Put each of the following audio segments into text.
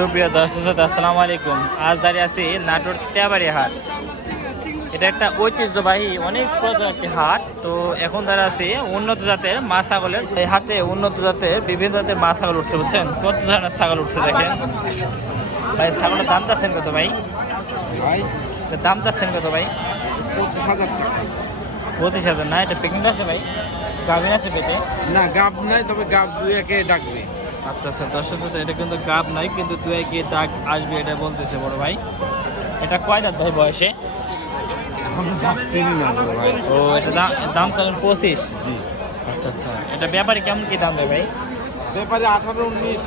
সুপ্রিয় দর্শক শ্রোতা, আসসালামু আলাইকুম। আজ দাঁড়িয়ে আছি নাটোর তেবাড়ি হাট। এটা একটা ঐতিহ্যবাহী অনেক পুরাতন একটি হাট। তো এখন দাঁড়িয়ে আছি উন্নত জাতের মা ছাগলের। এই হাটে উন্নত জাতের বিভিন্ন জাতের মা ছাগল উঠছে, বুঝছেন কত ধরনের ছাগল উঠছে দেখেন ভাই। ছাগলের দাম চাচ্ছেন কত ভাই? দাম চাচ্ছেন কত ভাই? 25,000 টাকা। 25,000 না? এটা প্রেগনেন্ট আছে ভাই? গাভিন আছে পেটে? না, গাব নাই, তবে গাব দুই একে ডাকবে। আচ্ছা আচ্ছা, দর্শক শ্রোতা, এটা কিন্তু গাব নাই, কিন্তু দু একে ডাক আসবে এটা বলতেছে বড় ভাই। এটা কয় দাঁত ভাই বয়সে? এখন দাম চিনি না তো ভাই। ও, এটা দাম চালেন 25? জি। আচ্ছা আচ্ছা, এটা ব্যাপারে কেমন কি দাম দেয় ভাই? ব্যাপারে 18, 19,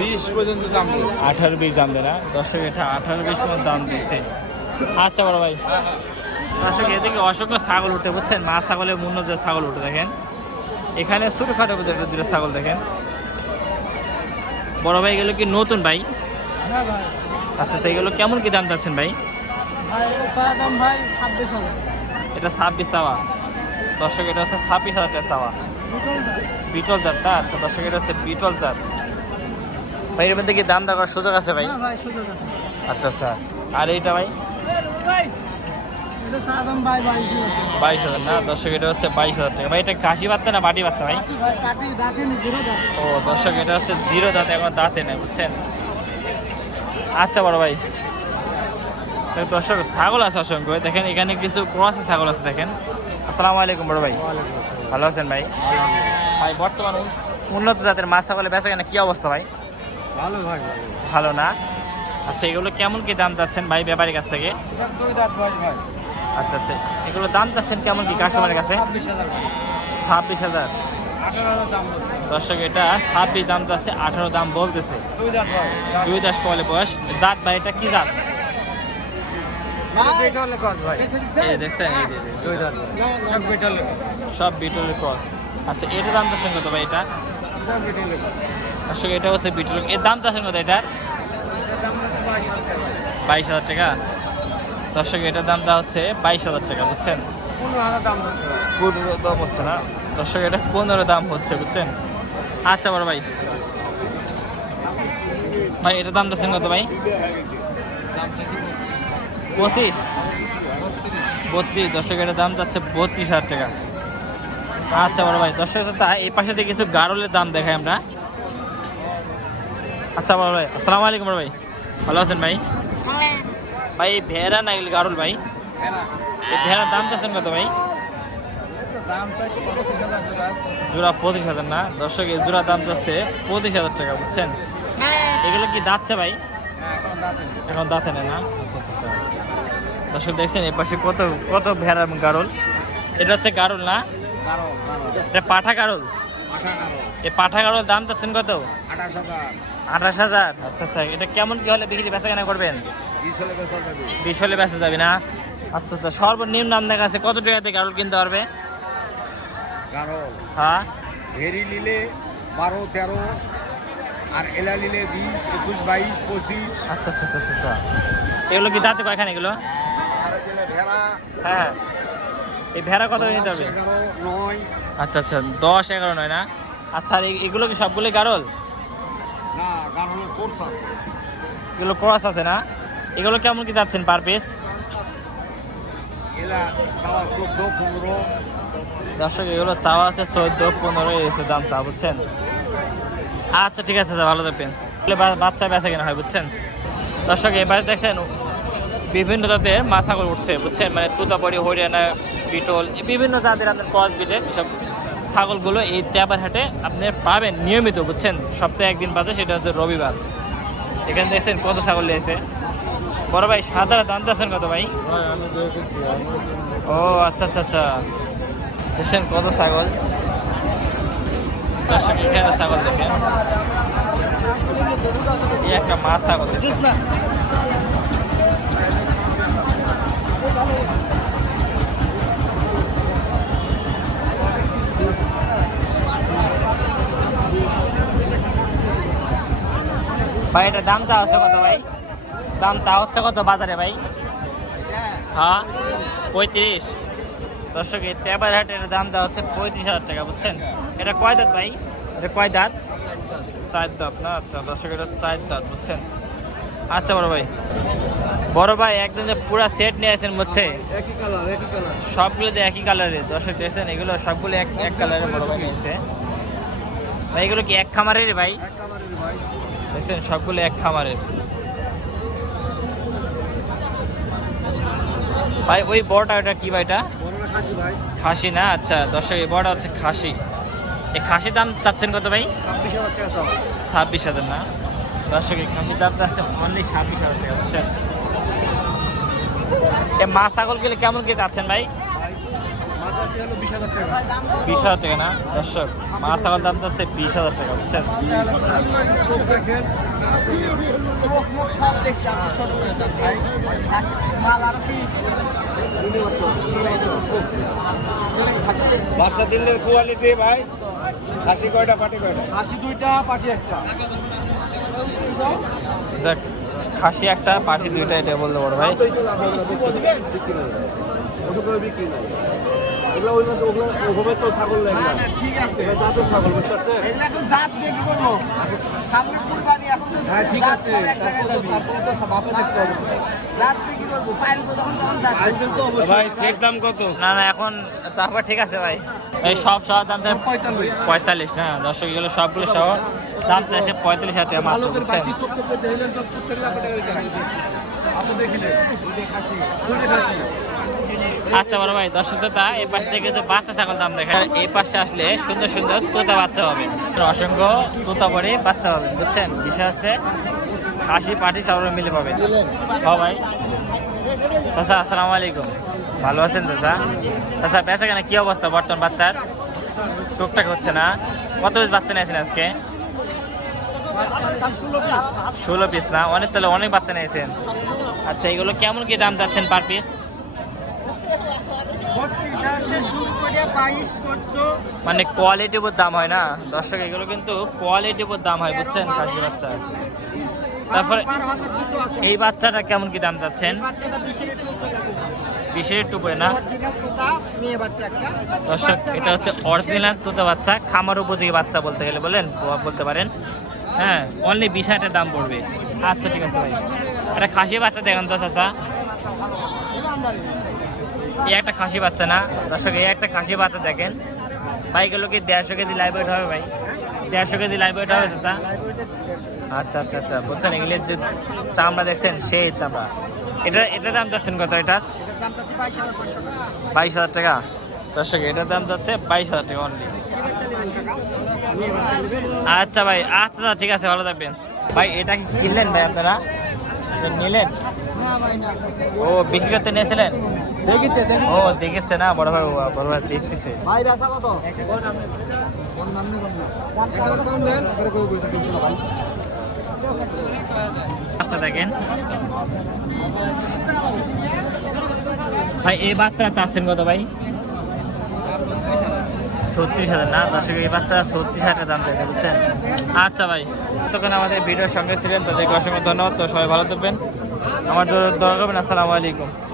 20 পর্যন্ত দাম দেবে। 18-20 দাম দেয় না দর্শক? এটা 18-20 পর্যন্ত দাম দিচ্ছে। আচ্ছা বড় ভাই, দর্শক এদিকে অসংখ্য ছাগল উঠে, বুঝছেন মা ছাগলের উন্নত যে ছাগল উঠে দেখেন। এখানে ছোটোখাটো দুটো ছাগল দেখেন বড় ভাই। এগুলো কি নতুন ভাই? হ্যাঁ ভাই। আচ্ছা আচ্ছা, এগুলো কেমন কি দাম চাচ্ছেন ভাই? ভাই এটা চাওয়া দাম ভাই 26,000। এটা 26 চাওয়া দর্শক, এটা হচ্ছে 26,000 টাকা চাওয়া। বিটল জাত না? আচ্ছা দর্শক, এটা হচ্ছে বিটল জাত ভাই। এর মধ্যে কি দাম দেওয়ার সুযোগ আছে ভাই? হ্যাঁ ভাই, সুযোগ আছে। আচ্ছা আচ্ছা, আর এইটা ভাই? এটা চাওয়া দাম ভাই 22,000। 22,000 না দর্শক? এটা হচ্ছে 22,000 টাকা ভাই। এটা কাশি বাচ্চা না বাটি বাচ্চা ভাই? ভাই কাটি দাঁতে নি জিরো দাঁত। ও দর্শক, এটা হচ্ছে 0 দাঁত, এখন দাঁতে নেই, বুঝছেন। আচ্ছা বড় ভাই, তো দর্শক ছাগল আছে অসংখ্য দেখেন। এখানে কিছু ক্রসের ছাগল আছে দেখেন। আসসালামু আলাইকুম বড় ভাই, ভালো আছেন ভাই? ভাই বর্তমান উন্নত জাতের মাছ ছাগলের বেচা কেনা কি অবস্থা ভাই? ভালো ভাই, ভালো না? আচ্ছা, এগুলো কেমন কি দাম চাচ্ছেন ভাই ব্যাপারীর কাছ থেকে? সব দুই দাঁত বয়স ভাই। আচ্ছা আচ্ছা, এগুলো দাম চাচ্ছেন কেমন কি কাস্টমারের কাছে? 26,000 ভাই। 26,000 18,000 দাম বলছে। দর্শক, এটা 26 দাম চাচ্ছে, 18 দাম বলতেছে। দুই দাঁত ভাই। 2 দাস কলে বয়স। জাত ভাই এটা কি জাত? বিটল ক্রস ভাই। এই দেখছেন, এই যে দুই দাঁত সব বিটল। সব বিটলের ক্রস। আচ্ছা, এটার দাম চাচ্ছেন কত ভাই? এটা এটা বিটল। দর্শক, এটা হচ্ছে বিটল। এর দাম চাচ্ছেন কত? এটার দাম হচ্ছে 22,000 টাকা। 22,000 টাকা দর্শক, এটার দামটা হচ্ছে 22,000 টাকা, বুঝছেন। 15,000 দাম হচ্ছে ভাই। 15 দাম হচ্ছে না দর্শক? এটা 15 দাম হচ্ছে, বুঝছেন। আচ্ছা বড় ভাই, ভাই এটার দাম চাচ্ছেন কত ভাই? 25? 32 দর্শক, এটার দাম যাচ্ছে 32,000 টাকা। আচ্ছা বড় ভাই, দর্শক শ্রোতা, এই পাশে থেকে কিছু গাড়লের দাম দেখাই আমরা। আচ্ছা বড় ভাই, আসসালামু আলাইকুম বড় ভাই, ভালো আছেন ভাই? ভাই এই ভেড়া না এগুলো গাড়ল ভাই? এই ভেড়ার দাম চাচ্ছেন কত ভাই? দাম চাইতে 25,000 টাকা। জোড়া 25,000 না দর্শক? এই জোড়া দাম যাচ্ছে 25,000 টাকা, বুঝছেন। এগুলো কি দাঁতছে ভাই? এখন দাঁতে নেই। এখন দাঁতে নেই না? আচ্ছা আচ্ছা আচ্ছা। দর্শক দেখছেন এই পাশে কত কত ভেড়া এবং গাড়ল। এটা হচ্ছে গাড়ল না? 12,000। এটা পাঠা গাড়ল। 18,000। এই পাঠা গাড়ল দাম চাচ্ছেন কত? 28,000। 28,000? আচ্ছা আচ্ছা, এটা কেমন কি হলে বিক্রি বেচা কেনা করবেন? 20 হলে বেচা যাবে। 20 হলে বেচা যাবে না? আচ্ছা আচ্ছা, সর্বনিম্ন আপনার কাছে কত টাকাতে গাড়ল কিনতে পারবে? গারল হ্যাঁ, ভেরি নিলে 12, 13, আর এলা নিলে 20, 21, 22, 25। আচ্ছা আচ্ছা আচ্ছা আচ্ছা। এগুলো কি দাঁতে কয়খানে এগুলো? আর গেলে ভেড়া হ্যাঁ, এই ভেড়া কত নিতে হবে? 11, 9। আচ্ছা আচ্ছা, 10, 11 নয় না? আচ্ছা, আর এগুলো কি সবগুলোই গাড়ল? না, গারলের কোর্স আছে। এগুলো ক্রস আছে না? এগুলো কেমন কি যাচ্ছেন পার পিস? এলা 14, 15। দর্শক, এগুলো চাওয়া আছে 14-15 এসে দাম চা, বুঝছেন। আচ্ছা ঠিক আছে, ভালো থাকবেন। বাচ্চা বেচা কেনা হয়, বুঝছেন। দর্শক এবার দেখছেন বিভিন্ন জাতের মা ছাগল উঠছে, বুঝছেন, মানে তুতাপুরি, হরিয়ানা, বিটল, বিভিন্ন জাতের আপনার ক্রস বিটের সব ছাগলগুলো এই তেবার হাটে আপনি পাবেন নিয়মিত, বুঝছেন। সপ্তাহে একদিন বাজে, সেটা হচ্ছে রবিবার। এখানে দেখছেন কত ছাগল নিয়েছে বড় ভাই। সাদা দাম চাচ্ছেন কত ভাই? ও আচ্ছা আচ্ছা আচ্ছা, দেখছেন কত ছাগল। দর্শক এখানে ছাগল দেখেন, এই একটা মা ছাগল দেখছেন। ভাই এটা দাম চা হচ্ছে কত ভাই? দাম চা হচ্ছে কত বাজারে ভাই? হ্যাঁ, 35। দর্শক এই তেবার হাটের দাম দেওয়া হচ্ছে 35,000 টাকা, বুঝছেন। এটা কয় দাঁত ভাই? এটা কয় দাঁত? 4 দাঁত না? আচ্ছা দর্শক, এটা 4 দাঁত, বুঝছেন। আচ্ছা বড় ভাই একদম যে পুরো সেট নিয়ে আসেন বুঝছে একই কালার একই কালার। সবগুলো যে একই কালারের দর্শক দেখছেন এগুলো সবগুলো এক এক কালারের বড় ভাই নিয়েছে ভাই এগুলো কি এক খামারের ভাই এক কালারের ভাই। দেখছেন সবগুলো এক খামারের ভাই ওই বড়টা ওটা কি ভাই এটা বড়টা খাসি ভাই। খাসি না আচ্ছা দর্শক এই বড়টা হচ্ছে খাসি এই খাসির দাম চাচ্ছেন কত ভাই 26,000 টাকা চাওয়া। 26,000 না দর্শক এই খাসির দাম আছে অনলি 26,000 টাকা বুঝছেন এ মা ছাগল গেলে কেমন কি চাচ্ছেন ভাই ভাই মাছ আছে হলো 20,000 টাকা। 20,000 টাকা না দর্শক মা ছাগল দাম হচ্ছে 20,000 টাকা বুঝছেন চোখ দেখেন। চোখ মুখ সব দেখছি আপনি ছোট করে দেন ভাই মাল আর কি বাচ্চা দিনের কোয়ালিটি ভাই। খাসি কয়টা পাটি কয়টা? খাসি দুইটা পাটি একটা। দেখ খাসি একটা পাটি দুইটা এটা বলতে বড় ভাই বিক্রি নাই। এগুলো ওই মধ্যে ওগুলো তো ছাগল লাগে না। ঠিক আছে এটা জাতের ছাগল বুঝতে পারছেন? এগুলা এখন জাত দিয়ে কি করবো সামনে কুরবানি এখন তো হ্যাঁ ঠিক জাত আছে। সব এক জায়গায় যাবে। তারপরে তো সব আপনি দেখতে হবে। জাত দিয়ে কি করবো পাইলবো যখন তখন জাত দিয়ে। আসবেন তো অবশ্যই। ভাই সেট দাম কত? না এখন তারপর ঠিক আছে ভাই এই সব দাম চাই 45। 45 না দর্শক এগুলো সবগুলো সহ দাম চাইছে 45,000 টাকা মাত্র ভালোদের বুঝছেন বাসি সব সব দেখলেন তো 70 লাখ টাকা দিতে। আপনি দেখিলেন দুইটা খাসি। দুইটা খাসি। আচ্ছা বড় ভাই দর্শক শ্রোতা এই পাশে থেকে যে বাচ্চা ছাগল দাম দেখেন এই পাশে আসলে সুন্দর সুন্দর তোতা বাচ্চা হবে অসংখ্য তোতা বড়ি বাচ্চা হবে বুঝছেন বিষয় আছে খাসি পাটি সব মিলে পাবেন হ্যাঁ ভাই চাচা আসসালামু আলাইকুম ভালো আছেন চাচা চাচা বেচা কেন কি অবস্থা বর্তমান বাচ্চার টুকটাক হচ্ছে না কত পিস বাচ্চা নিয়েছেন আজকে 16 পিস না অনেক তাহলে অনেক বাচ্চা নিয়েছেন আচ্ছা এগুলো কেমন কি দাম যাচ্ছেন পার পিস মানে কোয়ালিটির উপর দাম হয় না দর্শক এগুলো কিন্তু কোয়ালিটির উপর দাম হয় বুঝছেন খাসি বাচ্চা তারপরে এই বাচ্চাটা কেমন কি দাম যাচ্ছেন 20-এর একটু উপরে না দর্শক এটা হচ্ছে অরিজিনাল তোতা বাচ্চা খামার উপযোগী বাচ্চা বলতে গেলে বলতে পারেন হ্যাঁ অনলি 20,000 দাম পড়বে আচ্ছা ঠিক আছে ভাই এটা খাসি বাচ্চা দেখেন তো চাচা এই একটা খাসি বাচ্চা না দর্শক এই একটা খাসি বাচ্চা দেখেন ভাই এগুলো কি 150 কেজি লাইভ ওয়েট হবে ভাই 150 কেজি লাইভ ওয়েট হবে চাচা আচ্ছা আচ্ছা আচ্ছা বুঝছেন এগুলির যে চামড়া দেখছেন সেই চামড়া এটার দাম যাচ্ছেন কত এটা 22,000 টাকা দর্শক এটার দাম যাচ্ছে 22,000 টাকা অনলি আচ্ছা ভাই আচ্ছা ঠিক আছে ভালো থাকবেন ভাই এটা কি কিনলেন ভাই আপনারা নিলেন ও বিক্রি করতে নিয়েছিলেন ও দেখেছে না বড় ভাই দেখতেছে ভাই বেচা কত আচ্ছা দেখেন ভাই এই বাচ্চাটা চাচ্ছেন কত ভাই 36,000 না দর্শক এই বাচ্চাটা 36,000 দাম চাইছে বুঝছেন আচ্ছা ভাই তখন আমাদের ভিডিওর সঙ্গে ছিলেন তাদেরকে অসংখ্য ধন্যবাদ তো সবাই ভালো থাকবেন আমার জন্য দোয়া করবেন আসসালামু আলাইকুম